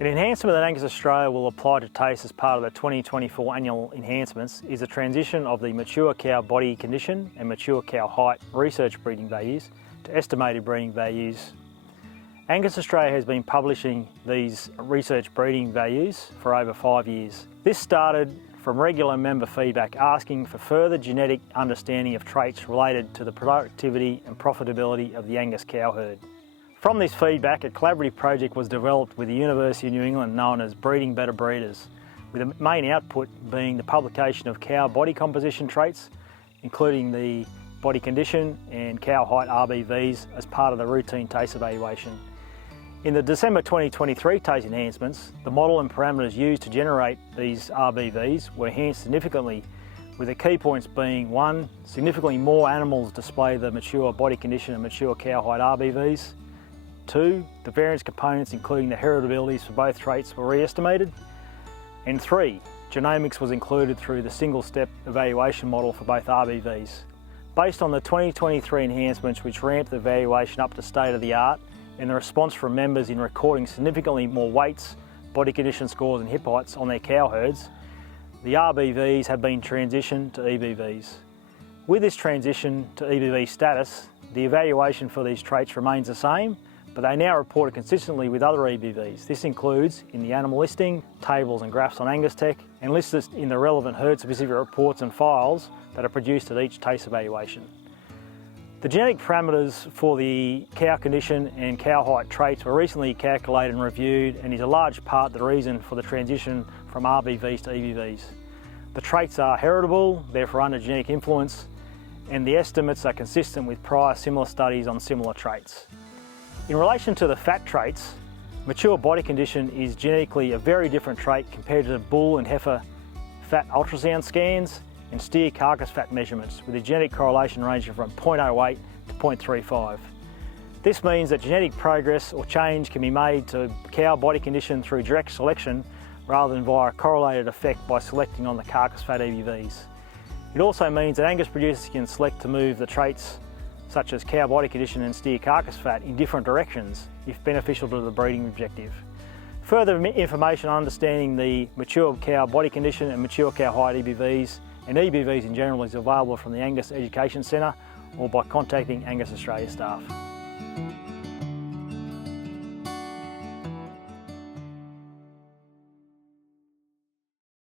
An enhancement that Angus Australia will apply to TACE as part of the 2024 annual enhancements is the transition of the mature cow body condition and mature cow height research breeding values to estimated breeding values. Angus Australia has been publishing these research breeding values for over 5 years. This started from regular member feedback asking for further genetic understanding of traits related to the productivity and profitability of the Angus cow herd. From this feedback, a collaborative project was developed with the University of New England known as Breeding Better Breeders, with the main output being the publication of cow body composition traits, including the body condition and cow height RBVs as part of the routine TACE evaluation. In the December 2023 TACE enhancements, the model and parameters used to generate these RBVs were enhanced significantly, with the key points being: 1, significantly more animals display the mature body condition and mature cow height RBVs. 2, the variance components including the heritabilities for both traits were re-estimated. And 3, genomics was included through the single-step evaluation model for both RBVs. Based on the 2023 enhancements which ramped the evaluation up to state-of-the-art and the response from members in recording significantly more weights, body condition scores and hip heights on their cow herds, the RBVs have been transitioned to EBVs. With this transition to EBV status, the evaluation for these traits remains the same, but they now report consistently with other EBVs. This includes in the animal listing, tables and graphs on angus.tech, and listed in the relevant herd-specific reports and files that are produced at each TACE evaluation. The genetic parameters for the cow condition and cow height traits were recently calculated and reviewed, and is a large part the reason for the transition from RBVs to EBVs. The traits are heritable, therefore under genetic influence, and the estimates are consistent with prior similar studies on similar traits. In relation to the fat traits, mature body condition is genetically a very different trait compared to the bull and heifer fat ultrasound scans and steer carcass fat measurements, with a genetic correlation ranging from 0.08 to 0.35. This means that genetic progress or change can be made to cow body condition through direct selection rather than via a correlated effect by selecting on the carcass fat EBVs. It also means that Angus producers can select to move the traits such as cow body condition and steer carcass fat in different directions if beneficial to the breeding objective. Further information on understanding the mature cow body condition and mature cow height EBVs and EBVs in general is available from the Angus Education Centre or by contacting Angus Australia staff.